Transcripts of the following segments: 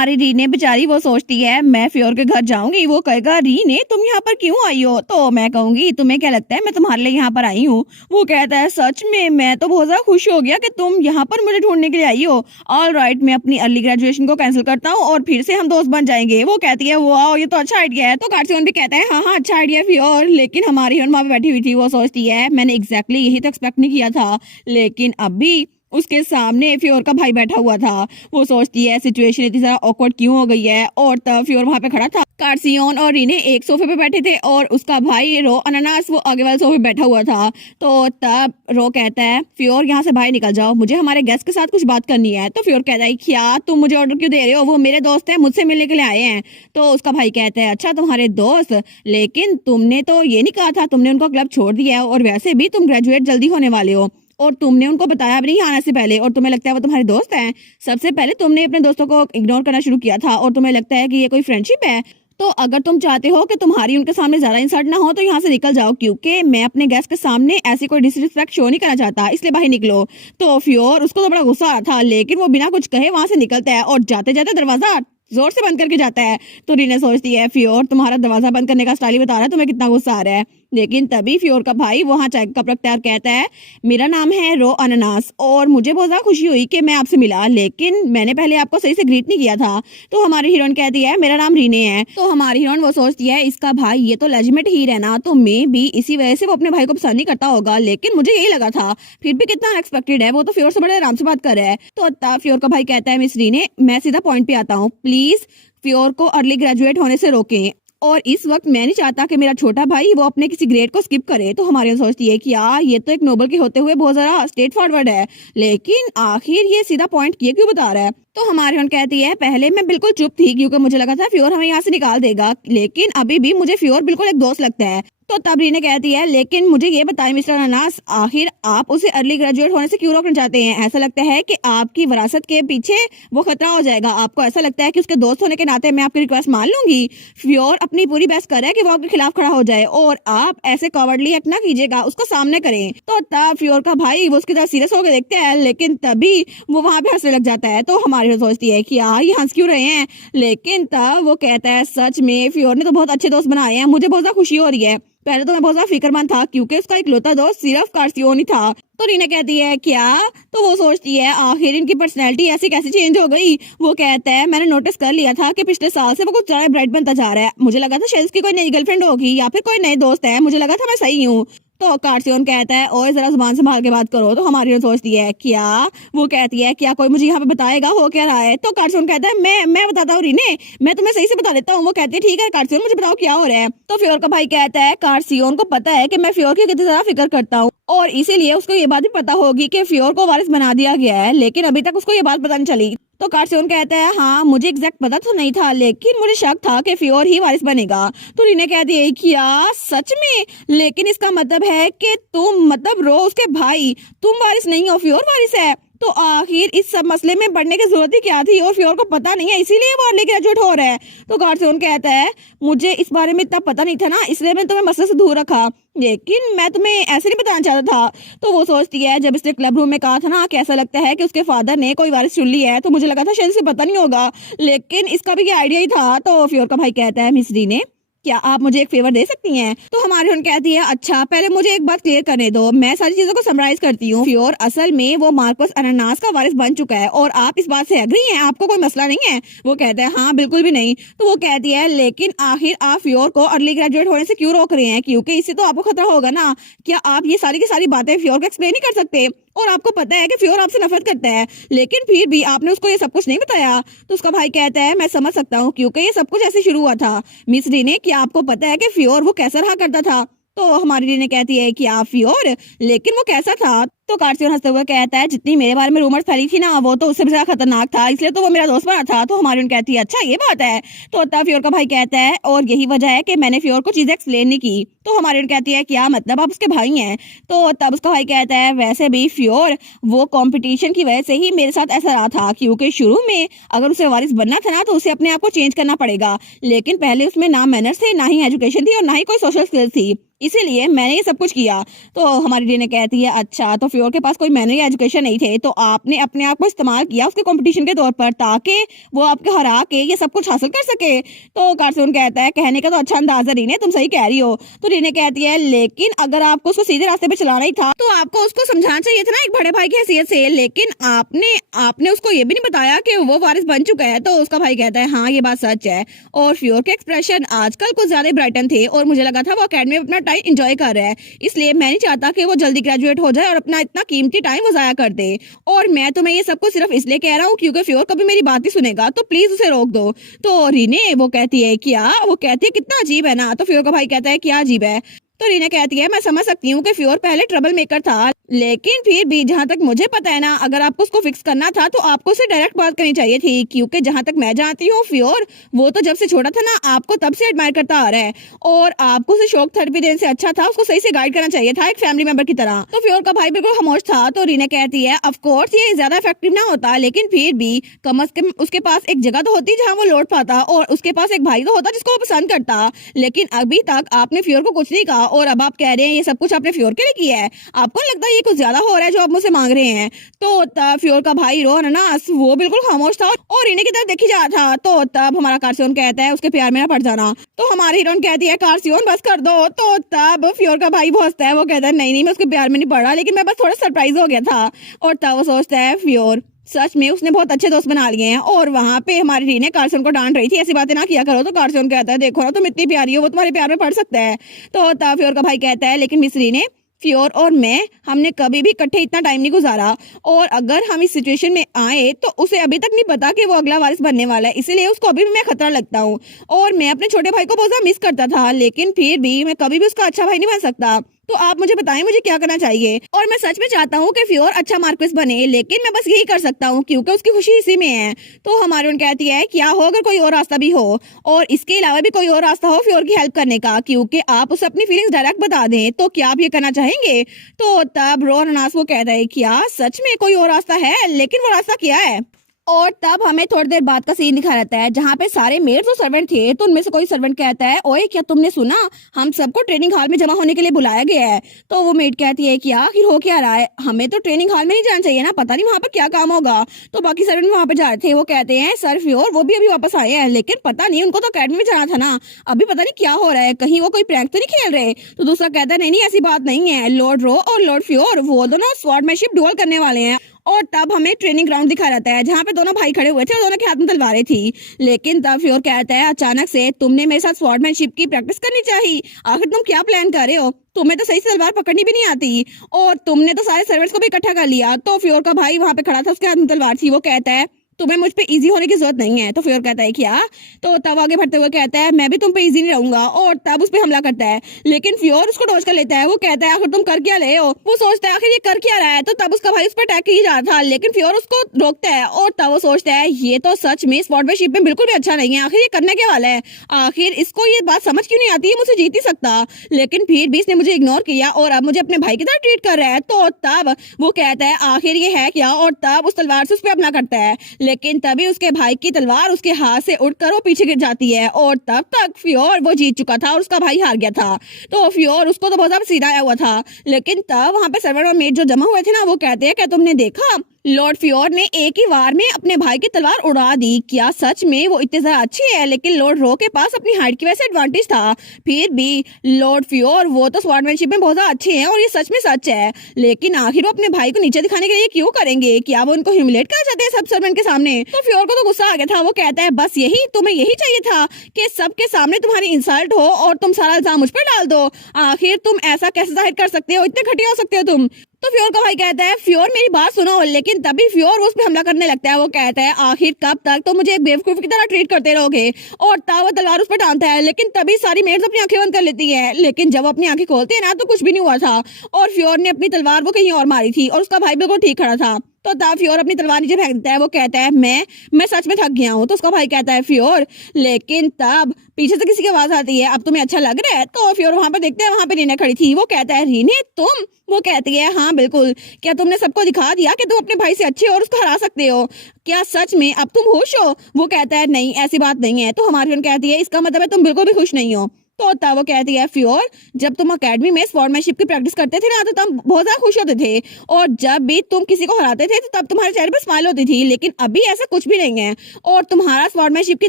हमारी रीने बेचारी वो सोचती है मैं फ्योर के घर जाऊंगी, वो कहेगा रीने तुम यहाँ पर क्यों आई हो, तो मैं कहूंगी तुम्हें क्या लगता है मैं तुम्हारे लिए यहाँ पर आई हूँ। वो कहता है सच में मैं तो बहुत ज्यादा खुश हो गया कि तुम यहाँ पर मुझे ढूंढने के लिए आई हो। ऑल राइट, मैं अपनी अर्ली ग्रेजुएशन को कैंसिल करता हूँ और फिर से हम दोस्त बन जाएंगे। वो कहती है वाह ये तो अच्छा आइडिया है। तो कार्सियन भी कहता है हाँ हाँ अच्छा आइडिया फ्योर, लेकिन हमारी हीरोइन वहाँ पे बैठी हुई थी, वो सोचती है मैंने एग्जैक्टली यही तो एक्सपेक्ट नहीं किया था, लेकिन अभी उसके सामने फ्योर का भाई बैठा हुआ था। वो सोचती है सिचुएशन इतनी ज्यादा ऑकवर्ड क्यों हो गई है, और तब फ्योर वहां पे खड़ा था। कार्सियन और रीने एक सोफे पे बैठे थे और उसका भाई रो अनानास वो आगे वाले सोफे पे बैठा हुआ था। तो तब रो कहता है फ्योर यहाँ से बाहर निकल जाओ, मुझे हमारे गेस्ट के साथ कुछ बात करनी है। तो फ्योर कहता है क्या तुम मुझे ऑर्डर क्यों दे रहे हो, वो मेरे दोस्त हैं, मुझसे मिलने के लिए आए हैं। तो उसका भाई कहता है अच्छा तुम्हारे दोस्त, लेकिन तुमने तो ये नहीं कहा था, तुमने उनको क्लब छोड़ दिया है और वैसे भी तुम ग्रेजुएट जल्दी होने वाले हो और तुमने उनको बताया भी नहीं आने से पहले, और तुम्हें लगता है वो तुम्हारे दोस्त हैं। सबसे पहले तुमने अपने दोस्तों को इग्नोर करना शुरू किया था और तुम्हें लगता है कि ये कोई फ्रेंडशिप है। तो अगर तुम चाहते हो कि तुम्हारी उनके सामने ज्यादा इंसल्ट ना हो तो यहाँ से निकल जाओ, क्योंकि मैं अपने गेस्ट के सामने ऐसी कोई डिसरिस्पेक्ट शो नहीं करना चाहता, इसलिए बाहर निकलो। तो फ्योर उसको तो बड़ा गुस्सा आ रहा था, लेकिन वो बिना कुछ कहे वहां से निकलता है और जाते जाते दरवाजा जोर से बंद करके जाता है। तो रीना सोचती है फ्योर तुम्हारा दरवाजा बंद करने का स्टाइल ही बता रहा है तुम्हें कितना गुस्सा आ रहा है। लेकिन तभी फ्योर का भाई वहां चाय का कप रखता है और कहता है मेरा नाम है रो अनानास और मुझे बहुत ज्यादा खुशी हुई कि मैं आपसे मिला, लेकिन मैंने पहले आपको सही से ग्रीट नहीं किया था। तो हमारी हीरोइन कहती है मेरा नाम रीने है। तो हमारी हीरोइन वो सोचती है इसका भाई ये तो लेजिटिमेट हीर है ना, तो मे भी इसी वजह से वो अपने भाई को पसंद नहीं करता होगा, लेकिन मुझे यही लगा था। फिर भी कितना अनएक्सपेक्टेड है, वो तो फ्योर से बड़े आराम से बात कर रहा है। तो तब फ्योर का भाई कहता है मिस रीने मैं सीधा पॉइंट पे आता हूँ, प्लीज फ्योर को अर्ली ग्रेजुएट होने से रोकें, और इस वक्त मैं नहीं चाहता कि मेरा छोटा भाई वो अपने किसी ग्रेड को स्किप करे। तो हमारी सोचती है कि यार ये तो एक नोबल के होते हुए बहुत ज्यादा स्ट्रेट फॉरवर्ड है, लेकिन आखिर ये सीधा पॉइंट ये क्यों बता रहा है। तो हमारी हम कहती है पहले मैं बिल्कुल चुप थी क्योंकि मुझे लगा था फ्योर हमें यहाँ से निकाल देगा, लेकिन अभी भी मुझे फ्योर बिल्कुल एक दोस्त लगता है। तो तब रीने कहती है लेकिन मुझे ये बताएं मिस्टर अनानास, आखिर आप उसे अर्ली ग्रेजुएट होने से क्यों रोकना चाहते हैं? ऐसा लगता है कि आपकी विरासत के पीछे वो खतरा हो जाएगा, आपको ऐसा लगता है कि उसके दोस्त होने के नाते मैं आपकी रिक्वेस्ट मान लूंगी? फ्योर अपनी पूरी बेस्ट कर रहा है कि वो आपके खिलाफ खड़ा हो जाए और आप ऐसे कवर्डली एक्ट ना कीजिएगा, उसको सामने करें। तो तब फ्योर का भाई वो उसकी तरफ सीरियस होकर देखते हैं, लेकिन तभी वो वहां पे हंसने लग जाता है। तो हमारी सोचती है कि यार ये हंस क्यों रहे हैं, लेकिन तब वो कहता है सच में फ्योर ने तो बहुत अच्छे दोस्त बनाए हैं, मुझे बहुत ज्यादा खुशी हो रही है। पहले तो मैं बहुत ज्यादा फिक्रमंद था क्योंकि उसका इकलौता दोस्त सिर्फ कार्सियन ही था। तो रीना कहती है क्या, तो वो सोचती है आखिर इनकी पर्सनैलिटी ऐसी कैसे चेंज हो गई। वो कहता है मैंने नोटिस कर लिया था कि पिछले साल से वो कुछ ज्यादा ब्राइट बनता जा रहा है, मुझे लगा था शायद उसकी कोई नई गर्लफ्रेंड होगी या फिर कोई नए दोस्त है, मुझे लगा था मैं सही हूँ। तो कार्सियन कहता है ओए जरा जुबान संभाल के बात करो। तो हमारी सोचती है क्या, वो कहती है क्या कोई मुझे यहाँ पे बताएगा हो क्या रहा है। तो कार्सियन कहता है मैं बताता हूँ रीने, मैं तुम्हें सही से बता देता हूँ। वो कहती है ठीक है कार्सियन मुझे बताओ क्या हो रहा है। तो फ्योर का भाई कहता है कार्सियन को पता है कि मैं फ्योर की कितनी ज्यादा फिक्र करता हूँ और इसीलिए उसको ये बात भी पता होगी कि फ्योर को वारिस बना दिया गया है, लेकिन अभी तक उसको ये बात पता नहीं चली। तो कार्सियन कहता है हाँ मुझे एग्जैक्ट पता तो नहीं था, लेकिन मुझे शक था कि फ्योर ही वारिस बनेगा। तो रीने कहती है क्या सच में, लेकिन इसका मतलब है कि तुम मतलब रो उसके भाई, तुम वारिस नहीं हो, फ्योर वारिस है। तो आखिर इस सब मसले में पढ़ने की जरूरत ही क्या थी, और फ्योर को पता नहीं है इसीलिए वो अर्ली ग्रेजुएट हो रहा है। तो कार्सियन कहता है मुझे इस बारे में इतना पता नहीं था ना, इसलिए मैंने तुम्हें मसले से दूर रखा, लेकिन मैं तुम्हें ऐसे नहीं बताना चाहता था। तो वो सोचती है जब इसने क्लब रूम में कहा था ना कि ऐसा लगता है कि उसके फादर ने कोई वारिस चुन ली है, तो मुझे लगा था शायद उसे पता नहीं होगा, लेकिन इसका भी ये आइडिया ही था। तो फ्योर का भाई कहता है मिस रीने क्या आप मुझे एक फेवर दे सकती हैं? तो हमारी उन कहती है अच्छा पहले मुझे एक बात क्लियर करने दो, मैं सारी चीजों को समराइज करती हूँ। फ्योर असल में वो मार्कस अनानास का वारिस बन चुका है और आप इस बात से एग्री हैं, आपको कोई मसला नहीं है? वो कहते हैं हाँ बिल्कुल भी नहीं। तो वो कहती है लेकिन आखिर आप फ्योर को अर्ली ग्रेजुएट होने से क्यों रोक रहे हैं, क्योंकि इससे तो आपको खतरा होगा ना। क्या आप ये सारी की सारी बातें फ्योर को एक्सप्लेन नहीं कर सकते? और आपको पता है कि फ्योर आपसे नफरत करता है, लेकिन फिर भी आपने उसको ये सब कुछ नहीं बताया। तो उसका भाई कहता है मैं समझ सकता हूँ क्योंकि ये सब कुछ ऐसे शुरू हुआ था। मिस रीने क्या आपको पता है कि फ्योर वो कैसा रहा करता था? तो हमारी रीने कहती है कि आप फ्योर, लेकिन वो कैसा था? तो कार्सियन हंसते हुए कहता है जितनी मेरे बारे में रूमर्स फैली थी ना वो तो उससे भी ज्यादा खतरनाक था, इसलिए तो वो मेरा दोस्त बना था। तो हमारी कहती है अच्छा ये बात है। तो तब फ्योर का भाई कहता है और यही वजह है कि मैंने फ्योर को चीजें एक्सप्लेन नहीं की। तो हमारी कहती है क्या मतलब आप उसके भाई हैं? तो तब उसका भाई कहता है वैसे भी फ्योर वो कंपटीशन की वजह से ही मेरे साथ ऐसा रहा था, क्योंकि शुरू में अगर उसे वारिस बनना था ना तो उसे अपने आप को चेंज करना पड़ेगा, लेकिन पहले उसमें ना मैनर्स थे, ना ही एजुकेशन थी और ना ही कोई सोशल स्किल्स थी। इसीलिए मैंने ये सब कुछ किया। तो हमारी रीना कहती है अच्छा, तो फ्योर के पास कोई मैनर या एजुकेशन नहीं थे, तो आपने अपने आप को इस्तेमाल किया उसके कंपटीशन के तौर पर ताकि वो आपको हरा के ये सब कुछ हासिल कर सके। तो कार्सून कहता है कहने का तो अच्छा अंदाज है रीने, तुम सही कह रही हो। तो रीना कहती है लेकिन अगर आपको उसको सीधे रास्ते पे चलाना ही था तो आपको उसको समझाना चाहिए था ना एक बड़े भाई की हैसियत से, लेकिन आपने आपने उसको ये भी नहीं बताया कि वो वारिस बन चुका है। तो उसका भाई कहता है हाँ ये बात सच है। और फ्योर के एक्सप्रेशन आजकल कुछ ज्यादा ब्राइटन थे और मुझे लगा था वो अकेडमी में अपना टाइम एंजॉय कर रहा है, इसलिए मैं नहीं चाहता कि वो जल्दी ग्रेजुएट हो जाए और अपना इतना कीमती टाइम वो जाया कर दे। और मैं तुम्हें ये सब कुछ सिर्फ इसलिए कह रहा हूँ क्योंकि फ्योर कभी मेरी बात ही सुनेगा, तो प्लीज उसे रोक दो। तो रीने वो कहती है क्या, वो कहती है कितना अजीब है ना। तो फ्योर का भाई कहता है क्या अजीब है। तो रीना कहती है मैं समझ सकती हूँ कि फ्योर पहले ट्रबल मेकर था, लेकिन फिर भी जहाँ तक मुझे पता है ना, अगर आपको उसको फिक्स करना था तो आपको उससे डायरेक्ट बात करनी चाहिए थी, क्योंकि जहाँ तक मैं जानती हूँ फ्योर वो तो जब से छोटा था ना आपको तब से एडमायर करता आ रहा है और आपको उसे शॉक थेरेपी देने से अच्छा था उसको सही से गाइड करना चाहिए था एक फैमिली मेंबर की तरह। तो फ्योर का भाई बिल्कुल खामोश था। तो रीना कहती है ऑफ कोर्स ये ज्यादा इफेक्टिव ना होता, लेकिन फिर भी कम अज कम उसके पास एक जगह तो होती जहाँ वो लौट पाता और उसके पास एक भाई तो होता जिसको वो पसंद करता। लेकिन अभी तक आपने फ्योर को कुछ नहीं कहा और अब आप कह रहे हैं ये सब कुछ आपने फ्योर के लिए किया है। आपको नहीं लगता ये कुछ ज्यादा हो रहा है जो आप मुझसे मांग रहे हैं। तो तब फ्योर का भाई रोहन अनास वो बिल्कुल खामोश था और रीना की तरफ देखी जा रहा था। तो तब हमारा कार्सियोन कहता है उसके प्यार में ना पड़ जाना। तो हमारी हीरोइन कहती है कार्सियोन बस कर दो। तो तब फ्योर का भाई हंसता है, वो कहता है नहीं नहीं मैं उसके प्यार में नहीं पड़ा, लेकिन मैं बस थोड़ा सरप्राइज हो गया था। और तब वो सोचता है फ्योर सच में उसने बहुत अच्छे दोस्त बना लिए हैं। और वहाँ पे हमारी रीना कार्सन को डांट रही थी ऐसी बातें ना किया करो। तो कार्सन कहता है देखो ना तुम इतनी प्यारी हो, वो तुम्हारे प्यार में पड़ सकता है। तो तब फ्योर का भाई कहता है लेकिन मिस रीने फ्योर और मैं हमने कभी भी इकट्ठे इतना टाइम नहीं गुजारा और अगर हम इस सिचुएशन में आए तो उसे अभी तक नहीं पता कि वो अगला वारिस बनने वाला है, इसीलिए उसको अभी भी मैं खतरा लगता हूँ। और मैं अपने छोटे भाई को बहुत ज्यादा मिस करता था, लेकिन फिर भी मैं कभी भी उसका अच्छा भाई नहीं बन सकता। तो आप मुझे बताएं मुझे क्या करना चाहिए। और मैं सच में चाहता हूँ कि फ्योर अच्छा मार्क्विस बने, लेकिन मैं बस यही कर सकता हूँ क्योंकि उसकी खुशी इसी में है। तो हमारी उन कहती है क्या हो अगर कोई और रास्ता भी हो और इसके अलावा भी कोई और रास्ता हो फ्योर की हेल्प करने का, क्योंकि आप उसे अपनी फीलिंग्स डायरेक्ट बता दें, तो क्या आप ये करना चाहेंगे। तो तब रोहन अनास वो कहता है क्या सच में कोई और रास्ता है, लेकिन वो रास्ता क्या है। और तब हमें थोड़ी देर बाद का सीन दिखा रहता है जहाँ पे सारे मेड्स और सर्वेंट थे। तो उनमें से कोई सर्वेंट कहता है ओए क्या तुमने सुना, हम सबको ट्रेनिंग हॉल में जमा होने के लिए बुलाया गया है। तो वो मेड कहती है कि आखिर हो क्या रहा है, हमें तो ट्रेनिंग हॉल में नहीं जाना चाहिए ना, पता नहीं वहाँ पर क्या काम होगा। तो बाकी सर्वेंट वहाँ पे जा रहे थे, वो कहते हैं सर फ्योर वो भी अभी वापस आए हैं, लेकिन पता नहीं उनको तो अकेडमी में जाना था ना, अभी पता नहीं क्या हो रहा है, कहीं वो कोई प्रैंक तो नहीं खेल रहे। तो दूसरा कहता है नहीं नहीं ऐसी बात नहीं है, लॉर्ड रो और लॉर्ड फ्योर वो दोनों स्वॉर्डमैनशिप डुअल करने वाले हैं। और तब हमें ट्रेनिंग ग्राउंड दिखा रहता है जहाँ पे दोनों भाई खड़े हुए थे और दोनों के हाथ में तलवारें थी। लेकिन तब फ्योर कहता है अचानक से तुमने मेरे साथ स्वॉर्डमैनशिप की प्रैक्टिस करनी चाहिए, आखिर तुम क्या प्लान कर रहे हो, तुम्हें तो सही से तलवार पकड़नी भी नहीं आती और तुमने तो सारे सर्वेंट्स को भी इकट्ठा कर लिया। तो फ्योर का भाई वहां पे खड़ा था, उसके हाथ में तलवार थी, वो कहता है तुम्हें मुझ पे इजी होने की जरूरत नहीं है। तो फ्योर कहता है क्या। तो तब आगे बढ़ते हुए कहता है मैं भी तुम पे इजी नहीं रहूंगा और तब उस पे हमला करता है, लेकिन फ्योर उसको डॉज कर लेता है। वो कहता है आखिर तुम कर क्या रहे हो, वो सोचता है आखिर ये कर क्या रहा है। तो तब उसका भाई उस पर अटैक ही जा रहा था, लेकिन फ्योर उसको रोकता है और तब वो सोचता है ये तो सच में स्वॉर्डमैनशिप में बिल्कुल भी अच्छा नहीं है, आखिर ये करने के वाला है, आखिर इसको ये बात समझ क्यों नहीं आती है, मुझसे जीत ही सकता, लेकिन फिर भी इसने मुझे इग्नोर किया और अब मुझे अपने भाई की तरह ट्रीट कर रहा है। तो तब वो कहता है आखिर ये है क्या और तब उस तलवार से उस पर हमला करता है, लेकिन तभी उसके भाई की तलवार उसके हाथ से उड़कर वो पीछे गिर जाती है और तब तक फ्योर वो जीत चुका था और उसका भाई हार गया था। तो फ्योर उसको तो बहुत ज्यादा सीधा आया हुआ था, लेकिन तब वहां पे सर्वेंट और मेड जो जमा हुए थे ना, वो कहते हैं क्या तुमने देखा लॉर्ड फ्योर ने एक ही वार में अपने भाई की तलवार उड़ा दी, क्या सच में वो इतने ज्यादा अच्छे है, लेकिन लॉर्ड रो के पास अपनी हाइट की वजह से एडवांटेज था, फिर भी लॉर्ड फ्योर वो तो स्वॉर्डमैनशिप में बहुत ज्यादा अच्छे हैं और ये सच में सच है, लेकिन आखिर वो अपने भाई को नीचे दिखाने के लिए क्यों करेंगे, क्या वो उनको ह्यूमिलेट करना चाहते हैं सब सर्वेंट के सामने। तो फ्योर को तो गुस्सा आ गया था, वो कहता है बस यही तुम्हें यही चाहिए था कि सबके सामने तुम्हारी इंसल्ट हो और तुम सारा इल्जाम मुझ पर डाल दो, आखिर तुम ऐसा कैसे जाहिर कर सकते हो, इतने घटिया हो सकते हो तुम। तो फ्योर का भाई कहता है फ्योर मेरी बात सुनो, लेकिन तभी फ्योर उस पे हमला करने लगता है। वो कहता है आखिर कब तक तो मुझे एक बेवकूफ की तरह ट्रीट करते रहोगे, और तब वो तलवार उस पर टांगता है, लेकिन तभी सारी मेड्स अपनी आंखें बंद कर लेती है, लेकिन जब अपनी आंखें खोलते हैं ना तो कुछ भी नहीं हुआ था और फ्योर ने अपनी तलवार वो कहीं और मारी थी और उसका भाई बिल्कुल ठीक खड़ा था। तो तब फ्योर अपनी तलवार नीचे फेंक देता है, वो कहता है मैं सच में थक गया हूँ। तो उसका भाई कहता है फ्योर, लेकिन तब पीछे से किसी की आवाज आती है अब तुम्हें अच्छा लग रहा है। तो फ्योर वहां पर देखते हैं, वहां पे रीना खड़ी थी, वो कहता है रीने तुम, वो कहती है हाँ बिल्कुल, क्या तुमने सबको दिखा दिया कि तुम अपने भाई से अच्छे और उसको हरा सकते हो, क्या सच में अब तुम खुश हो। वो कहता है नहीं ऐसी बात नहीं है। तो हमारी बहन कहती है इसका मतलब है तुम बिल्कुल भी खुश नहीं हो। तो तब वो कहती है फ्योर, जब तुम अकेडमी में स्पोर्ट्समैनशिप की प्रैक्टिस करते थे ना तो तुम बहुत ज्यादा खुश होते थे, और जब भी तुम किसी को हराते थे तो तब तुम्हारे चेहरे पर स्माइल होती थी, लेकिन अभी ऐसा कुछ भी नहीं है। और तुम्हारा स्पोर्ट्समैनशिप की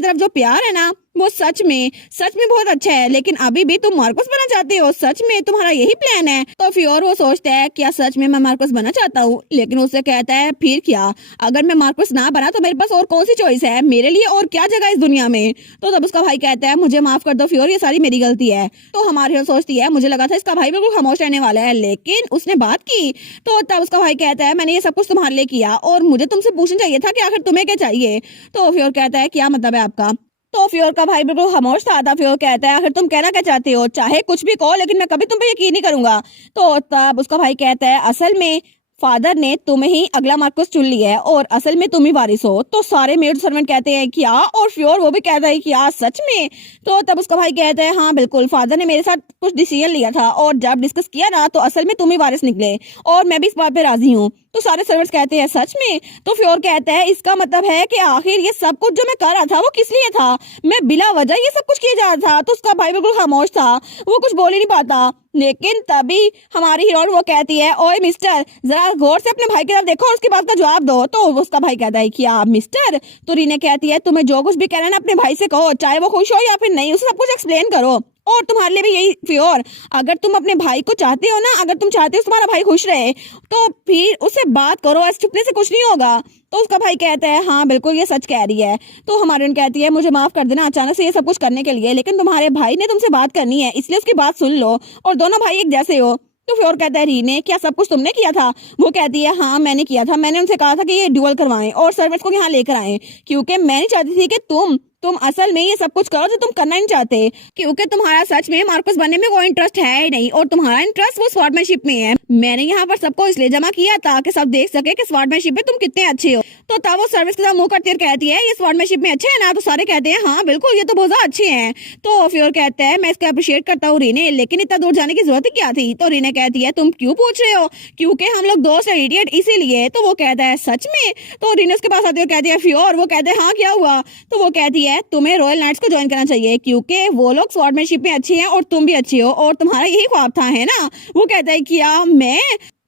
तरफ जो प्यार है ना वो सच में बहुत अच्छा है, लेकिन अभी भी तुम मार्कोस बनना चाहते हो, सच में तुम्हारा यही प्लान है? तो फ्योर वो सोचता है क्या सच में मैं मार्कोस बनना चाहता हूँ, लेकिन उससे कहता है फिर क्या, अगर मैं मार्कोस ना बना तो मेरे पास और कौन सी चॉइस है, मेरे लिए और क्या जगह इस दुनिया में। तो तब उसका भाई कहता है मुझे माफ कर दो फ्योर, ये सारी मेरी गलती है। तो हमारी हीरो सोचती है मुझे लगा था इसका भाई बिल्कुल खामोश रहने वाला है, लेकिन उसने बात की। तो तब उसका भाई कहता है मैंने ये सब कुछ तुम्हारे लिए किया और मुझे तुमसे पूछना चाहिए था कि आखिर तुम्हें क्या चाहिए। तो फ्योर कहता है क्या मतलब है आपका? तो फ्योर का भाई बिल्कुल खामोश था। फ्योर कहता है आखिर तुम कहना क्या चाहते हो, चाहे कुछ भी कहो लेकिन मैं कभी तुम पे यकीन नहीं करूंगा। तो तब उसका भाई कहता है असल में फादर ने तुम्हें ही अगला मार्कोस चुन लिया है और असल में तुम ही वारिस हो। तो सारे मेड सर्वेंट कहते हैं क्या, और फ्योर वो भी कहता है क्या सच में? तो तब उसका भाई कहता है हाँ बिल्कुल, फादर ने मेरे साथ कुछ डिसीजन लिया था और जब डिस्कस किया ना तो असल में तुम ही वारिस निकले और मैं भी इस बात पे राजी हूँ। तो सारे सर्वेंट्स कहते हैं सच में? तो फ्योर कहता है इसका मतलब है कि आखिर ये सब कुछ जो मैं कर रहा था वो किस लिए था, मैं बिला वजह ये सब कुछ किया जा रहा था। तो उसका भाई बिल्कुल खामोश था, वो कुछ बोल ही नहीं पाता। लेकिन तभी हमारी हीरोइन वो कहती है ओए मिस्टर, जरा गौर से अपने भाई की तरफ देखो और उसकी बात का जवाब दो। तो उसका भाई कहता है क्या मिस्टर? तो रीने कहती है तुम्हें जो कुछ भी कहना है ना अपने भाई से कहो, चाहे वो खुश हो या फिर नहीं, उसे सब कुछ एक्सप्लेन करो। और तुम्हारे लिए भी यही फ्योर, अगर तुम अपने भाई को चाहते हो ना, अगर तुम चाहते हो तुम्हारा भाई खुश रहे तो फिर उससे बात करो, ऐसे चुपने से कुछ नहीं होगा। तो उसका भाई कहता है हाँ बिल्कुल ये सच कह रही है। तो हमारी उन कहती है मुझे माफ कर देना अचानक से ये सब कुछ करने के लिए, लेकिन तुम्हारे भाई ने तुमसे बात करनी है इसलिए उसकी बात सुन लो, और दोनों भाई एक जैसे हो। तो फ्योर कहता है रीने क्या सब कुछ तुमने किया था? वो कहती है हाँ मैंने किया था, मैंने उनसे कहा था कि ये ड्यूअल करवाएं और सर्वेंट्स को यहाँ लेकर आएं, क्योंकि मैं नहीं चाहती थी कि तुम असल में ये सब कुछ करो जो तुम करना नहीं चाहते, क्योंकि तुम्हारा सच में मार्कोस बनने में कोई इंटरेस्ट है ही नहीं और तुम्हारा इंटरेस्ट वो स्वॉर्डमैनशिप में है। मैंने यहाँ पर सबको इसलिए जमा किया ताकि सब देख सके कि स्वॉर्डमैनशिप में तुम कितने अच्छे हो। तो तब वो सर्विस के साथ मुंह करती कहती है ये स्वॉर्डमैनशिप में अच्छे है ना? तो सारे कहते हैं हाँ बिल्कुल ये तो बहुत ज्यादा अच्छे हैं। तो फ्योर कहता है मैं इसको अप्रिशिएट करता हूँ रीने, लेकिन इतना दूर जाने की जरूरत क्या थी? तो रीने कहती है तुम क्यों पूछ रहे हो, क्योंकि हम लोग दोस्त है इडियट इसीलिए। तो वो कहता है सच में? तो रीने उसके पास आती है कहती है फ्योर, वो कहते हैं हाँ क्या हुआ? तो वो कहती है तुम्हें रॉयल नाइट्स को ज्वाइन करना चाहिए, क्योंकि वो लोग स्वॉर्डमैनशिप में अच्छे हैं और तुम भी अच्छे हो और तुम्हारा यही ख्वाब था है ना? वो कहता है क्या मैं?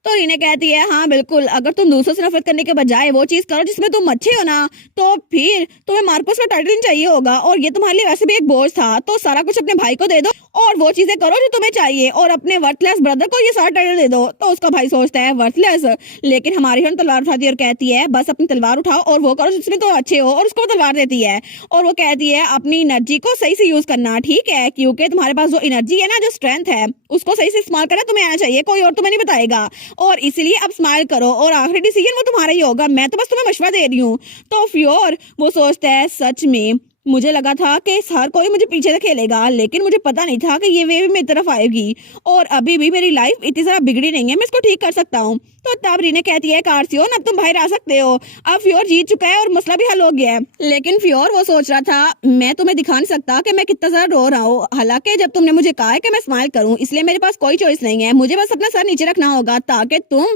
तो रीने कहती है हाँ बिल्कुल, अगर तुम दूसरों से नफरत करने के बजाय वो चीज करो जिसमें तुम अच्छे हो ना तो फिर तुम्हें मार्कोस का टाइटल चाहिए होगा, और ये तुम्हारे लिए वैसे भी एक बोझ था। तो सारा कुछ अपने भाई को दे दो और वो चीजें करो जो तुम्हें चाहिए, और अपने वर्थलेस ब्रदर को ये सारा टाइटल दे दो। तो उसका भाई सोचता है वर्थलेस, लेकिन हमारी हीरोइन तलवार उठाती है और कहती है बस अपनी तलवार उठाओ और वो करो जिसमें तुम अच्छे हो, और उसको तलवार देती है और वो कहती है अपनी एनर्जी को सही से यूज करना, ठीक है, क्योंकि तुम्हारे पास जो एनर्जी है ना, जो स्ट्रेंथ है, उसको सही से इस्तेमाल करना तुम्हें आना चाहिए, कोई और तुम्हें नहीं बताएगा, और इसलिए अब स्माइल करो और आखिरी डिसीजन वो तुम्हारा ही होगा, मैं तो बस तुम्हें मशवरा दे रही हूँ। तो फ्योर वो सोचता है सच में मुझे लगा था कि हर कोई मुझे पीछे से खेलेगा, लेकिन मुझे पता नहीं था कि ये वेव मेरी तरफ आएगी, और अभी भी मेरी लाइफ इतनी ज्यादा बिगड़ी नहीं है, मैं इसको ठीक कर सकता हूँ। तो तब रीने कहती है कार्सियोन अब तुम बाहर आ सकते हो, अब फ्योर जीत चुका है और मसला भी हल हो गया है। लेकिन फ्योर वो सोच रहा था मैं तुम्हें दिखा नहीं सकता कि मैं कितना ज्यादा रो रहा हूँ, हालांकि जब तुमने मुझे कहा है कि मैं स्माइल करूँ इसलिए मेरे पास कोई चॉइस नहीं है, मुझे बस अपना सर नीचे रखना होगा ताकि तुम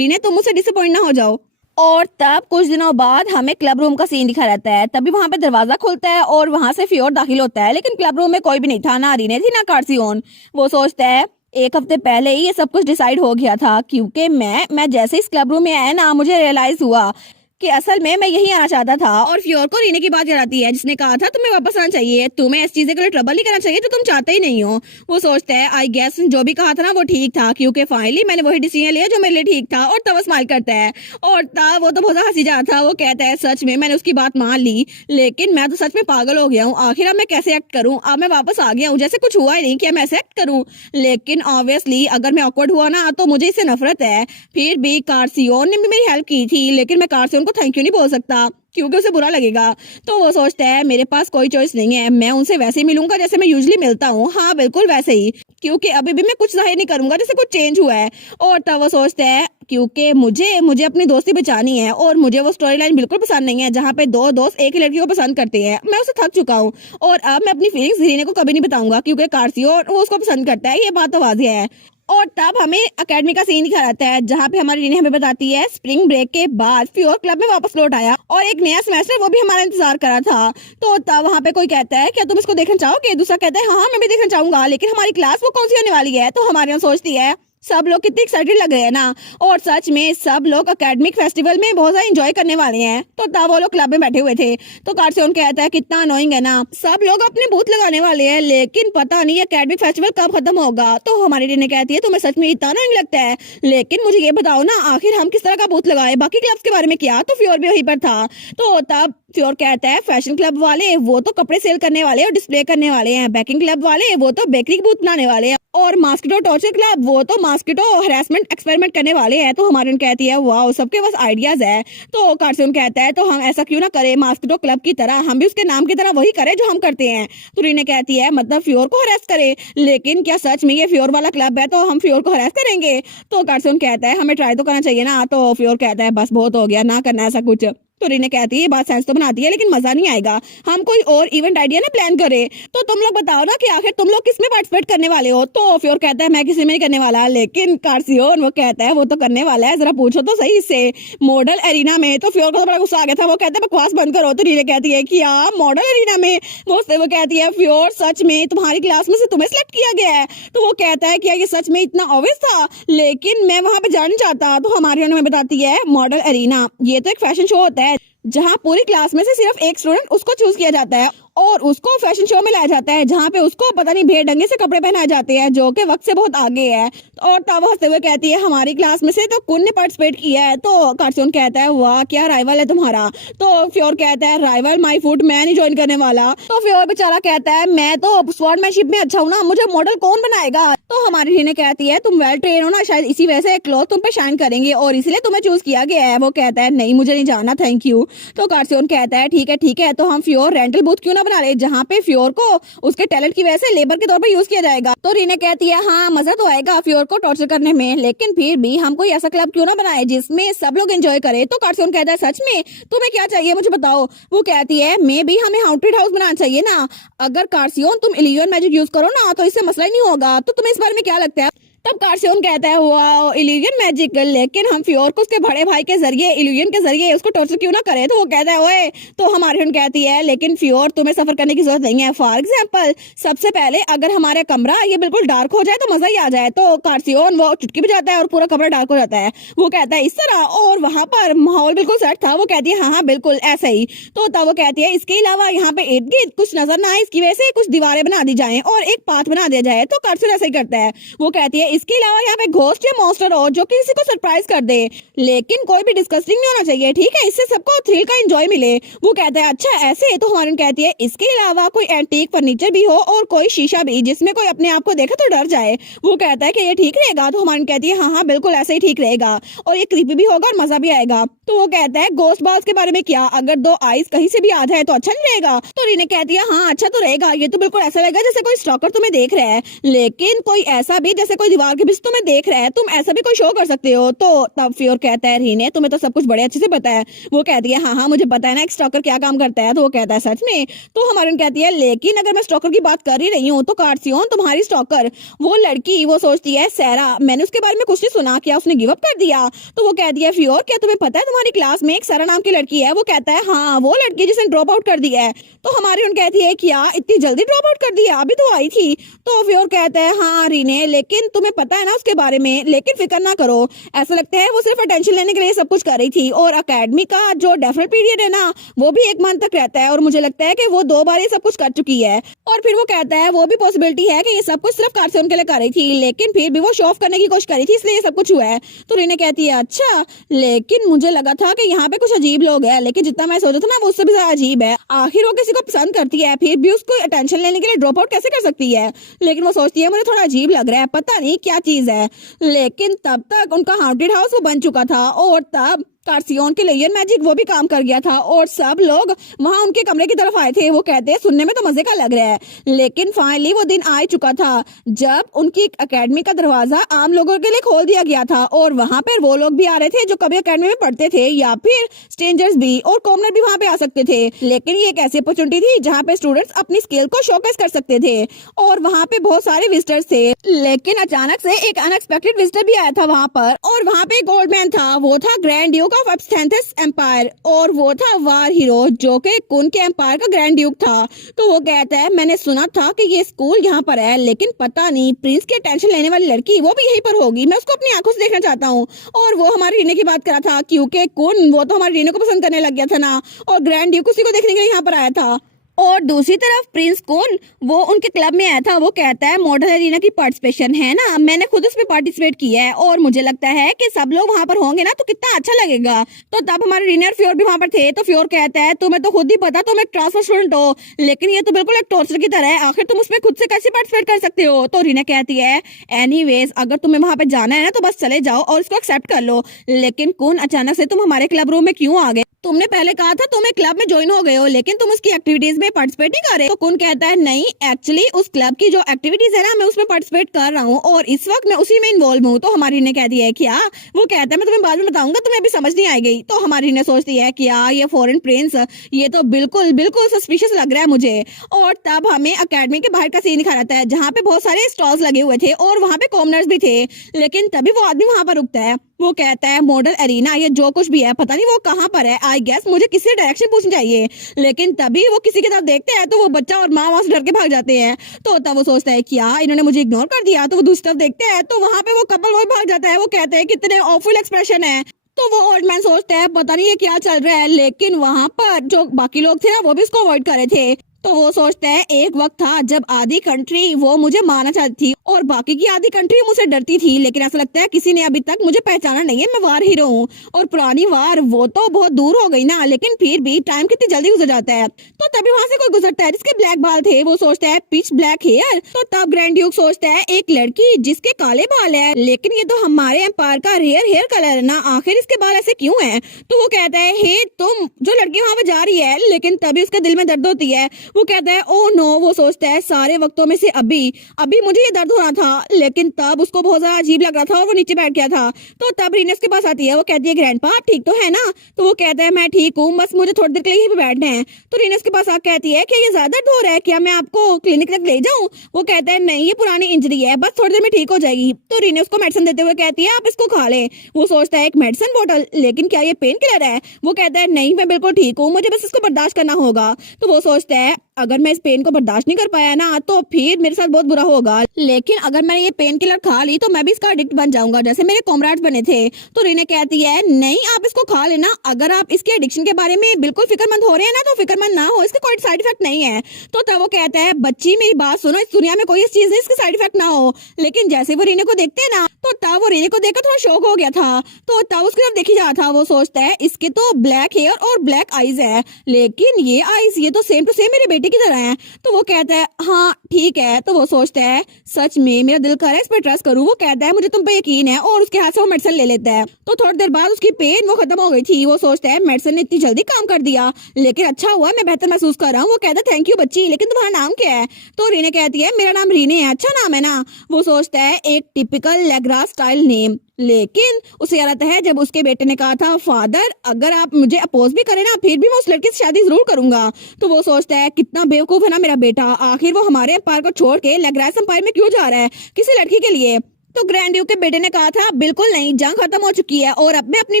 मुझसे डिसअपॉइंट ना हो जाओ। और तब कुछ दिनों बाद हमें क्लब रूम का सीन दिखा रहता है। तभी वहां पे दरवाजा खुलता है और वहां से फ्योर दाखिल होता है, लेकिन क्लब रूम में कोई भी नहीं था, ना रीने थी ना कार्सियोन। वो सोचता है एक हफ्ते पहले ही ये सब कुछ डिसाइड हो गया था, क्योंकि मैं जैसे इस क्लब रूम में आया ना मुझे रियलाइज हुआ कि असल में मैं यही आना चाहता था। और फ्योर को रीने की बात याद आती है जिसने कहा था तुम्हें वापस आना चाहिए, तुम्हें ऐसी चीजें के लिए ट्रबल नहीं करना चाहिए जो तुम चाहते ही नहीं हो। वो सोचता है आई गेस जो भी कहा था ना वो ठीक था, क्योंकि फाइनली मैंने वही डिसीजन लिया जो मेरे लिए ठीक था। और तब वो स्माइल करता है और तब वो तो बहुत हंसी जाता था। वो कहता है सच में मैंने उसकी बात मान ली, लेकिन मैं तो सच में पागल हो गया हूँ, आखिर अब मैं कैसे एक्ट करूँ, अब मैं वापस आ गया हूँ जैसे कुछ हुआ ही नहीं, क्या मैं ऐसे एक्ट करूँ? लेकिन ऑब्वियसली अगर मैं ऑकवर्ड हुआ ना तो मुझे इससे नफरत है। फिर भी कार्सियोन ने भी मेरी हेल्प की थी, लेकिन मैं कार्सियोन को थैंक यू नहीं बोल सकता क्योंकि उसे बुरा लगेगा। तो वो सोचता है मेरे पास कोई चॉइस नहीं है, मैं उनसे वैसे ही मिलूंगा जैसे मैं यूजुअली मिलता हूँ, हाँ बिल्कुल वैसे ही, क्योंकि अभी भी मैं कुछ जाहिर नहीं करूंगा जैसे कुछ चेंज हुआ है। और तब वो सोचता है क्योंकि मुझे अपनी दोस्ती बचानी है, और मुझे वो स्टोरी लाइन बिल्कुल पसंद नहीं है जहाँ पे दो दोस्त एक ही लड़की को पसंद करते हैं। मैं उसे थक चुका हूँ और अब मैं अपनी फीलिंग्स रीने को कभी नहीं बताऊंगा, क्योंकि कार्सियो वो उसको पसंद करता है, ये बात तो वाजिया है। और तब हमें एकेडमी का सीन दिखा जाता है जहाँ पे हमारी रीने हमें बताती है स्प्रिंग ब्रेक के बाद फ्योर क्लब में वापस लौट आया और एक नया सेमेस्टर वो भी हमारा इंतजार कर रहा था। तो तब वहाँ पे कोई कहता है क्या तुम इसको देखना चाहोगे, दूसरा कहता है हाँ मैं भी देखना चाहूंगा, लेकिन हमारी क्लास वो कौन सी होने वाली है। तो हमारे यहाँ सोचती है सब लोग कितने एक्साइटेड लग रहे हैं ना, और सच में सब लोग एकेडमिक फेस्टिवल में बहुत ज्यादा एंजॉय करने वाले हैं। तो तब वो लोग क्लब में बैठे हुए थे तो कार्सियन कहता है कितना अनोइंग है ना, सब लोग अपने बूथ लगाने वाले हैं लेकिन पता नहीं एकेडमिक फेस्टिवल कब खत्म होगा। तो हमारी रीने कहती है तुम्हें सच में इतना अनोइंग लगता है, लेकिन मुझे ये बताओ ना आखिर हम किस तरह का बूथ लगाए, बाकी क्लब्स के बारे में क्या। तो फ्योर भी वहीं पर था। तो तब फ्योर कहता है फैशन क्लब वाले वो तो कपड़े सेल करने वाले और डिस्प्ले करने वाले हैं, बेकिंग क्लब वाले वो तो बेकरी बूथ बनाने वाले हैं, और मास्किटो टॉर्चर क्लब वो तो मास्किटो हरासमेंट एक्सपेरिमेंट करने वाले हैं। तो हमारी कहती है वाह सबके पास आइडियाज है। तो कार्सियन कहता है तो हम ऐसा क्यों ना करें मास्किटो क्लब की तरह, हम भी उसके नाम की तरह वही करें जो हम करते हैं। तो रीने कहती है मतलब फ्योर को हरास करें, लेकिन क्या सच में ये फ्योर वाला क्लब है तो हम फ्योर को हरास करेंगे। तो कार्सियन कहता है हमें ट्राई तो करना चाहिए ना। तो फ्योर कहता है बस बहुत हो गया, ना करना ऐसा कुछ। तो रीने कहती है ये बात सेंस तो बनाती है लेकिन मजा नहीं आएगा, हम कोई और इवेंट आइडिया ना प्लान करें। तो तुम लोग बताओ ना कि आखिर तुम लोग किस में पार्टिसिपेट करने वाले हो। तो फ्योर कहता है मैं किसी में नहीं करने वाला, लेकिन कार्सियन वो कहता है वो तो करने वाला है, जरा पूछो तो सही इससे, मॉडल एरिना में। तो फ्योर को तो बड़ा गुस्सा आ गया था, वो कहता है बकवास बंद करो। तो रीने कहती है कि हाँ मॉडल एरिना में। वो कहती है फ्योर सच में तुम्हारी क्लास में से तुम्हें सिलेक्ट किया गया है। तो वो कहता है क्या ये सच में इतना ऑब्वियस था, लेकिन मैं वहां पे जाना चाहता। तो हमारी हमें बताती है मॉडल एरिना ये तो एक फैशन शो होता है जहाँ पूरी क्लास में से सिर्फ एक स्टूडेंट उसको चूज किया जाता है और उसको फैशन शो में लाया जाता है जहाँ पे उसको पता नहीं भेड़ ढंगे से कपड़े पहनाए जाते हैं जो कि वक्त से बहुत आगे है। और तब हंसते हुए कहती है हमारी क्लास में से तो कुन ने पार्टिसिपेट किया है। तो कार्सियन कहता है वाह क्या राइवल है तुम्हारा। तो फ्योर कहता है राइवल माय फूड मैं नहीं ज्वाइन करने वाला। तो फ्योर बेचारा कहता है मैं तो स्वॉर्डमैनशिप में अच्छा हूँ ना, मुझे मॉडल कौन बनाएगा। तो हमारी रीने कहती है तुम वेल ट्रेन हो ना, शायद इसी वजह से क्लॉथ तुम पे शाइन करेंगे और इसलिए तुम्हें चूज किया गया है। वो कहता है नहीं मुझे नहीं जाना थैंक यू। तो कार्सियन कहता है ठीक है तो हम फ्योर रेंटल बूथ क्यों ना बना रहे जहाँ पे फ्योर को उसके टैलेंट की वजह से लेबर के तौर पर यूज किया जाएगा। तो रीने कहती है हाँ मजा तो आएगा फ्योर को टॉर्चर करने में, लेकिन फिर भी हम कोई ऐसा क्लब क्यों ना बनाए जिसमें सब लोग एंजॉय करें। तो कार्सियन कहता है सच में तुम्हें क्या चाहिए मुझे बताओ। वो कहती है मे भी हमें हॉन्टेड हाउस बनाना चाहिए ना, अगर कार्सियन तुम इल्यूजन मैजिक यूज करो ना तो इससे मसला ही नहीं होगा। तो तुम्हें इस बारे में क्या लगता है। तब कार्सियन कहता है वाओ इल्यूजन मैजिक, लेकिन हम फ्योर को उसके बड़े भाई के जरिए इल्यूजन के जरिए उसको टॉर्चर क्यों ना करें। तो वो कहता है ओए। तो हमारी फ्रेंड कहती है लेकिन फ्योर तुम्हें सफर करने की जरूरत नहीं है, फॉर एग्जांपल सबसे पहले अगर हमारा कमरा ये बिल्कुल डार्क हो जाए तो मजा ही आ जाए। तो कार्सियन वो चुटकी बजाता है और पूरा कमरा डार्क हो जाता है। वो कहता है इस तरह, और वहां पर माहौल बिल्कुल सेट था। वो कहती है हाँ बिल्कुल ऐसा ही। तो तब वो कहती है इसके अलावा यहाँ पे इर्द गिर्द कुछ नजर ना आए इसकी वजह से कुछ दीवारें बना दी जाए और एक पाथ बना दिया जाए। तो कार्सियन ऐसा ही करता है। वो कहती है इसके अलावा यहाँ पे घोस्ट या मॉन्स्टर हो जो किसी को सरप्राइज कर दे, लेकिन कोई भी डिस्कस्टिंग नहीं होना चाहिए, ठीक है, इससे सबको थ्रिल का एंजॉय मिले। वो कहता है अच्छा ऐसे। तो हमारी कहती है इसके अलावा कोई एंटीक फर्नीचर भी हो और कोई शीशा भी जिसमें कोई अपने आप को देखे तो डर जाए। वो कहता है कि ये ठीक रहेगा। तो हमारी कहती है हाँ बिल्कुल ऐसे ही ठीक रहेगा और ये क्रीपी भी होगा और मजा भी आएगा। तो वो कहता है गोस्ट बॉल्स के बारे में क्या, अगर दो आइस कहीं से भी आ जाए तो अच्छा नहीं रहेगा। तो रीने कहती है हाँ अच्छा तो रहेगा, ये तो बिल्कुल ऐसा लगेगा जैसे कोई स्टॉकर तुम्हें देख रहा है, लेकिन कोई ऐसा भी जैसे कोई दीवार के बीच तुम्हें देख रहा है, तुम ऐसा भी कोई शो कर सकते हो। तो तब फ्योर कहता है रीने तुम्हें तो सब कुछ बड़े अच्छे से पता है। वो कहती है हाँ मुझे पता है ना एक स्टॉकर क्या काम करता है। तो वो कहता है सच में। तो हमारी कहती है लेकिन अगर मैं स्टॉकर की बात कर ही रही हूँ तो कार्सियन तुम्हारी स्टॉकर वो लड़की वो सोचती है सैरा, मैंने उसके बारे में कुछ नहीं सुना, क्या उसने गिव अप कर दिया। तो वो कहती है फ्योर क्या तुम्हें पता है तुम्हारी क्लास में एक सैरा नाम की लड़की है। वो कहता है हाँ वो लड़की जिसने ड्रॉप आउट कर दिया है। तो हमारी कहती है क्या इतनी जल्दी ड्रॉप आउट कर दिया, अभी तो आई थी। तो फ्योर कहता है हाँ रीने लेकिन तुम्हें पता है ना उसके बारे में, लेकिन फिक्र ना करो, ऐसा लगता है वो सिर्फ अटेंशन लेने के लिए सब कुछ कर रही थी, और एकेडमी का जो डेफिनेट पीरियड है ना वो भी 1 मंथ तक रहता है और मुझे लगता है कि वो 2 बार ये सब कुछ कर चुकी है। और फिर वो कहता है वो भी पॉसिबिलिटी है कि ये सब कुछ सिर्फ कार्सियन के लिए कर रही थी, लेकिन फिर भी वो शो ऑफ करने की कोशिश करी थी इसलिए ये सब कुछ हुआ है। तो रीने कहती है अच्छा, लेकिन मुझे लगा था कि यहाँ पे कुछ अजीब लोग हैं, लेकिन जितना मैं सोचा था ना वो उससे भी ज्यादा अजीब है। आखिर वो किसी को पसंद करती है फिर भी उसको अटेंशन लेने के लिए ड्रॉप आउट कैसे कर सकती है। लेकिन वो सोचती है मुझे थोड़ा अजीब लग रहा है, पता नहीं क्या चीज है। लेकिन तब तक उनका हॉन्टेड हाउस वो बन चुका था और तब कार्सियोन के लेयर मैजिक वो भी काम कर गया था और सब लोग वहाँ उनके कमरे की तरफ आए थे। वो कहते हैं सुनने में तो मजे का लग रहा है, लेकिन फाइनली वो दिन आ चुका था जब उनकी एकेडमी का दरवाजा आम लोगों के लिए खोल दिया गया था और वहाँ पर वो लोग भी आ रहे थे जो कभी एकेडमी में पढ़ते थे या फिर स्ट्रेंजर्स भी, और कॉमनर भी वहाँ पे आ सकते थे। लेकिन ये एक ऐसी अपॉर्चुनिटी थी जहाँ पे स्टूडेंट्स अपनी स्किल को शोकेस कर सकते थे और वहाँ पे बहुत सारे विजिटर्स थे। लेकिन अचानक से एक अनएक्सपेक्टेड विजिटर भी आया था वहाँ पर, और वहाँ पे एक ओल्ड मैन था। वो था ग्रैंड ड्यूक ऑफ एब्स्थेंथस एम्पायर और वो था वार हीरो जो कि कुन के एम्पायर का ग्रैंड ड्यूक था। तो वो कहता है मैंने सुना था कि ये स्कूल यहाँ पर है, लेकिन पता नहीं प्रिंस की अटेंशन लेने वाली लड़की वो भी यहीं पर होगी। मैं उसको अपनी आंखों से देखना चाहता हूँ। और वो हमारे रीने की बात करा था क्योंकि कुन वो तो हमारे रीने को पसंद करने लग गया था ना, और ग्रैंड ड्यूक उसी को देखने के लिए यहाँ पर आया था। और दूसरी तरफ प्रिंस कुन वो उनके क्लब में आया था। वो कहता है मॉडल एरिना की पार्टिसिपेशन है ना, मैंने खुद उसमें पार्टिसिपेट किया है और मुझे लगता है कि सब लोग वहाँ पर होंगे ना तो कितना अच्छा लगेगा। तो तब हमारे रीने और फ्योर भी वहाँ पर थे। तो फ्योर कहता है तुम्हें तो खुद ही पता तुम एक ट्रांसफर स्टूडेंट हो, लेकिन ये तो बिल्कुल एक टॉर्चर की तरह है, आखिर तुम उसमें खुद से कैसे पार्टिसिपेट कर सकते हो। तो रीना कहती है एनीवेज अगर तुम्हें वहाँ पे जाना है ना तो बस चले जाओ और इसको एक्सेप्ट कर लो। लेकिन कुन अचानक से तुम हमारे क्लब रूम में क्यों आ गए? तुमने पहले कहा था तुम एक क्लब में ज्वाइन हो गए हो, लेकिन तुम उसकी एक्टिविटीज में पार्टिसिपेट नहीं कर रहे। तो कुन कहता है नहीं, एक्चुअली उस क्लब की जो एक्टिविटीज है ना मैं उसमें पार्टिसिपेट कर रहा हूँ और इस वक्त मैं उसी में इन्वॉल्व हूँ। तो हमारी ने कह दिया है क्या? वो कहता है मैं तुम्हें बाद में बताऊंगा, तुम्हें अभी समझ नहीं आएगी। तो हमारी ने सोचती है क्या ये फॉरेन प्रिंस ये तो बिल्कुल बिल्कुल सस्पिशियस लग रहा है मुझे। और तब हमें अकेडमी के बाहर का सीन दिखा जाता है जहाँ पे बहुत सारे स्टॉल्स लगे हुए थे और वहाँ पे कॉमनर्स भी थे। लेकिन तभी वो आदमी वहाँ पर रुकता है। वो कहता है मॉडल एरिना ये जो कुछ भी है पता नहीं वो कहाँ पर है, आई गेस मुझे किसी डायरेक्शन पूछनी चाहिए। लेकिन तभी वो किसी की तरफ देखते हैं तो वो बच्चा और माँ वहां से डर के भाग जाते हैं। तो तब वो सोचता है क्या इन्होंने मुझे इग्नोर कर दिया। तो वो दूसरी तरफ देखते हैं तो वहां पे वो कपल वो भाग जाता है। वो कहते हैं कितने ऑफुल एक्सप्रेशन है। तो वो ओल्ड मैन सोचता है पता नहीं ये क्या चल रहा है, लेकिन वहां पर जो बाकी लोग थे ना वो भी इसको अवॉइड कर रहे थे। तो वो सोचता है एक वक्त था जब आधी कंट्री वो मुझे मारना चाहती थी और बाकी की आधी कंट्री मुझसे डरती थी, लेकिन ऐसा लगता है किसी ने अभी तक मुझे पहचाना नहीं है। मैं वार हीरो हूँ और पुरानी वार वो तो बहुत दूर हो गई ना, लेकिन फिर भी टाइम कितनी जल्दी गुजर जाता है। तो तभी वहां से कोई गुजरता है जिसके ब्लैक बाल थे। वो सोचता है पिच ब्लैक हेयर। तो तब ग्रैंड ड्यूक सोचता है एक लड़की जिसके काले बाल है, लेकिन ये तो हमारे एम्पायर का रेयर हेयर कलर है ना, आखिर इसके बाल ऐसे क्यों है? तो वो कहता है हे तुम जो लड़की वहां पे जा रही है, लेकिन तभी उसके दिल में दर्द होती है। वो कहता है ओ नो। वो सोचता है सारे वक्तों में से अभी अभी मुझे ये दर्द हो रहा था, लेकिन तब उसको बहुत ज्यादा अजीब लग रहा था और वो नीचे बैठ गया था। तो तब रीना उसके पास आती है। वो कहती है ग्रैंडपा ठीक तो है ना? तो वो कहता है मैं ठीक हूँ, बस मुझे थोड़ी देर के लिए यहीं पे बैठना है। तो रीना उसके पास आकर कहती है क्या ये ज्यादा दर्द हो रहा है, क्या मैं आपको क्लिनिक तक ले जाऊँ? वो कहता है नहीं ये पुरानी इंजरी है, बस थोड़ी देर में ठीक हो जाएगी। तो रीना उसको मेडिसिन देते हुए कहती है आप इसको खा ले। वो सोचता है एक मेडिसिन बोतल, लेकिन क्या ये पेन किलर है? वो कहता है नहीं मैं बिल्कुल ठीक हूँ, मुझे बस इसको बर्दाश्त करना होगा। तो वो सोचता है अगर मैं इस पेन को बर्दाश्त नहीं कर पाया ना तो फिर मेरे साथ बहुत बुरा होगा, लेकिन अगर मैंने ये पेन किलर खा ली तो मैं भी इसका एडिक्ट बन जाऊंगा जैसे मेरे कॉमरेड्स बने थे। तो रीना कहती है नहीं आप इसको खा लेना, अगर आप इसके एडिक्शन के बारे में बिल्कुल फिक्रमंद हो रहे हैं ना तो फिक्रमंद ना हो, इसके कोई साइड इफेक्ट नहीं है। तो तब वो कहता है बच्ची मेरी बात सुनो, इस दुनिया में कोई इस चीज नहीं इसके साइड इफेक्ट ना हो। लेकिन जैसे वो रीना को देखते हैं ना तो तब वो रीना को देखकर थोड़ा शौक हो गया था। तो तब उसकी तरफ देखी जा था। वो सोचता है इसके तो ब्लैक हेयर और ब्लैक आईज है, लेकिन ये आईज ये तो सेम टू सेम मेरे बेटे की तरह है। तो वो कहता है हाँ ठीक है। तो वो सोचता है सच में मेरा दिल कर रहा है इस पर ट्रस्ट करूं। वो कहता है मुझे तुम पे यकीन है और उसके हाथ से वो मेडिसिन ले लेता है। तो थोड़ी देर बाद उसकी पेन वो खत्म हो गई थी। वो सोचता है मेडिसिन ने इतनी जल्दी काम कर दिया, लेकिन अच्छा हुआ मैं बेहतर महसूस कर रहा हूँ। वो कहता है थैंक यू बच्ची, लेकिन तुम्हारा नाम क्या है? तो रीना कहती है मेरा नाम रीने है, अच्छा नाम है ना? वो सोचता है एक टिपिकल लेग्रास स्टाइल नेम, लेकिन उसे याद आता है जब उसके बेटे ने कहा था फादर अगर आप मुझे अपोज भी करें ना फिर भी मैं उस लड़की से शादी जरूर करूंगा। तो वो सोचता है कितना बेवकूफ है ना मेरा बेटा, आखिर वो हमारे एम्पायर को छोड़ के लेग्रास एम्पायर में क्यों जा रहा है किसी लड़की के लिए? तो ग्रैंड ड्यूक के बेटे ने कहा था बिल्कुल नहीं, जंग खत्म हो चुकी है और अब मैं अपनी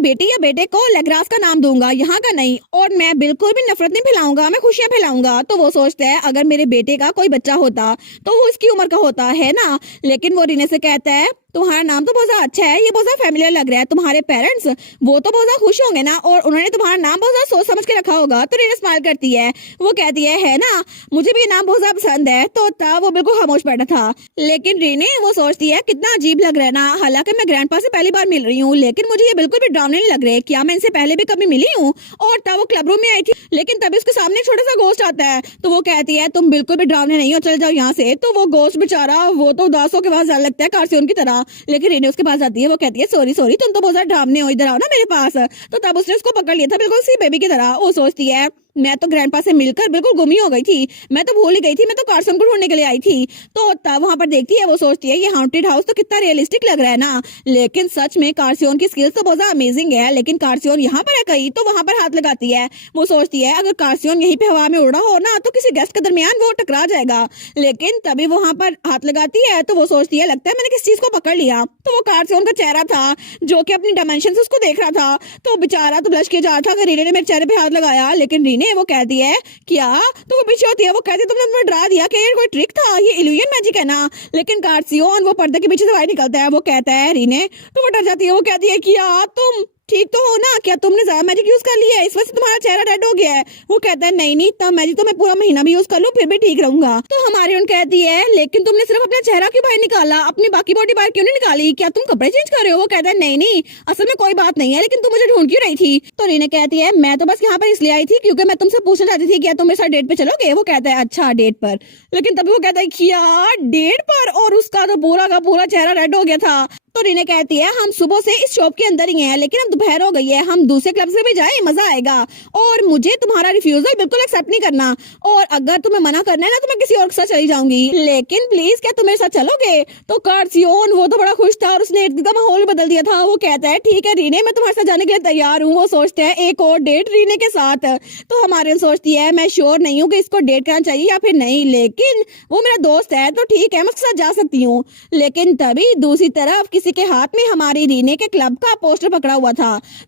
बेटी या बेटे को लेग्रास का नाम दूंगा, यहाँ का नहीं, और मैं बिल्कुल भी नफरत नहीं फैलाऊंगा, मैं खुशियां फैलाऊंगा। तो वो सोचता है अगर मेरे बेटे का कोई बच्चा होता तो वो इसकी उम्र का होता है ना। लेकिन वो रीना से कहता है तुम्हारा नाम तो बहुत ज्यादा अच्छा है, ये बहुत ज्यादा फैमिलियर लग रहा है, तुम्हारे पेरेंट्स वो तो बहुत ज्यादा खुश होंगे ना और उन्होंने तुम्हारा नाम बहुत ज्यादा सोच समझ के रखा होगा। तो रीना स्माइल करती है। वो कहती है ना मुझे भी ये नाम बहुत ज्यादा पसंद है। तो तब वो बिल्कुल खामोश बैठा था। लेकिन रीने वो सोचती है कितना अजीब लग रहा है ना, हालांकि मैं ग्रैंडपा से पहली बार मिल रही हूँ लेकिन मुझे ये बिल्कुल भी डरावने नहीं लग रहे, क्या मैं इनसे पहले भी कभी मिली हूँ? और तब वो क्लब रूम में आई थी, लेकिन तभी उसके सामने एक छोटा सा गोश्त आता है। तो वो कहती है तुम बिल्कुल भी डरावने नहीं हो, चल जाओ यहाँ से। तो वो गोश्त बेचारा वो तो उदासों के बाद ज्यादा लगता है कार्सियोन की तरह। लेकिन रीने उसके पास आती है, वो कहती है सॉरी सॉरी, तुम तो बहुत ज्यादा ड्रामने हो, इधर आओ ना मेरे पास। तो तब उसने उसको पकड़ लिया था बिल्कुल सी बेबी की तरह। वो सोचती है मैं तो ग्रैंडपा से मिलकर बिल्कुल गुमी हो गई थी, मैं तो भूल ही गई थी, मैं तो कार्सन को ढूंढने के लिए आई थी। तो तब वहां पर देखती है, वो सोचती है ये हाउंटेड हाउस तो कितना रियलिस्टिक लग रहा है ना, लेकिन सच में कार्सियोन की स्किल्स तो बहुत ज्यादा अमेजिंग है। लेकिन कार्सियोन यहाँ पर है कहीं, तो वहां पर हाथ लगाती है। वो सोचती है अगर कार्सियोन यहीं पे हवा में उड़ रहा हो ना तो किसी गेस्ट के दरमियान वो टकरा जाएगा। लेकिन तभी वो वहां पर हाथ लगाती है तो वो सोचती है लगता है मैंने किस चीज को पकड़ लिया। तो वो कार्सियोन का चेहरा था जो कि अपनी डायमेंशन उसको देख रहा था। तो बेचारा तो ब्लश किया जा रहा था कि रीने ने मेरे चेहरे पे हाथ लगाया। लेकिन रीने वो कहती है क्या, तो वो पीछे होती है, वो कहती है तुमने मुझे डरा दिया कि ये कोई ट्रिक था, ये इल्यूजन मैजिक है ना। लेकिन कार्सियोन वो पर्दे के पीछे से बाहर निकलता है। वो कहता है रीने, तो वो डर जाती है। वो कहती है क्या तुम ठीक तो हो ना, क्या तुमने ज्यादा मैजिक यूज कर लिया है इस वजह से तुम्हारा चेहरा रेड हो गया है। वो कहता है नहीं नहीं, इतना मैजिक तो मैं पूरा महीना भी यूज कर लूं फिर भी ठीक रहूंगा। तो हमारी उन कहती है लेकिन तुमने सिर्फ अपना चेहरा क्यों बाहर निकाला, अपनी बाकी बॉडी बाहर क्यों नहीं निकाली, क्या तुम कपड़े चेंज कर रहे हो। वो कहता है नहीं नहीं, असल में कोई बात नहीं है, लेकिन तुम मुझे ढूंढ क्यों रही थी। तो रीने कहती है मैं तो बस यहाँ पर इसलिए आई थी क्योंकि मैं तुमसे पूछना चाहती थी क्या तुम मेरे साथ डेट पे चलोगे। वो कहता है अच्छा डेट पर। लेकिन तभी वो कहता है क्या डेट पर, और उसका तो पूरा का पूरा चेहरा रेड हो गया था। तो रीने कहती है हम सुबह से इस शॉप के अंदर ही हैं, लेकिन अब दोपहर हो गई है, हम दूसरे क्लब से भी जाएं, मजा आएगा। और मुझे तुम्हारा रिफ्यूजल बिल्कुल एक्सेप्ट नहीं करना, और अगर तुम्हें मना करना है ना तो मैं किसी और के साथ चली जाऊंगी, लेकिन प्लीज क्या तुम मेरे साथ चलोगे। तो कार्सियोन वो तो बड़ा खुश था और उसने इर्द गिर्द माहौल बदल दिया था। वो कहता है ठीक है रीने, मैं तुम्हारे साथ जाने के लिए तैयार हूँ। वो सोचते हैं एक और डेट रीने के साथ। तो हमारे सोचती है मैं श्योर नहीं हूँ कि इसको डेट करना चाहिए या फिर नहीं, लेकिन वो मेरा दोस्त है तो ठीक है मैं उसके साथ जा सकती हूँ। लेकिन तभी दूसरी तरफ किसी के हाथ में हमारी रीने के क्लब का पोस्टर पकड़ा हुआ था।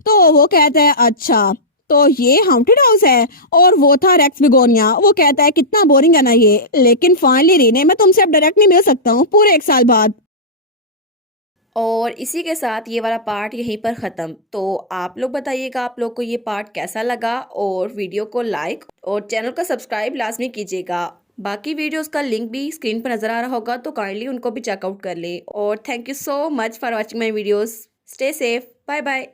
तो वो कहता है अच्छा तो ये हाउंटेड हाउस है, और वो था रेक्स बिगोनिया। वो कहता है कितना बोरिंग है ना ये, लेकिन फाइनली रीने मैं तुमसे अब डायरेक्ट नहीं मिल सकता हूँ पूरे 1 साल बाद। और इसी के साथ ये वाला पार्ट यहीं पर ख़त्म। तो आप लोग बताइएगा आप लोग को ये पार्ट कैसा लगा, और वीडियो को लाइक और चैनल को सब्सक्राइब लाजमी कीजिएगा। बाकी वीडियोस का लिंक भी स्क्रीन पर नज़र आ रहा होगा तो काइंडली उनको भी चेकआउट कर ले। और thank you so much for watching my videos. Stay safe, bye bye.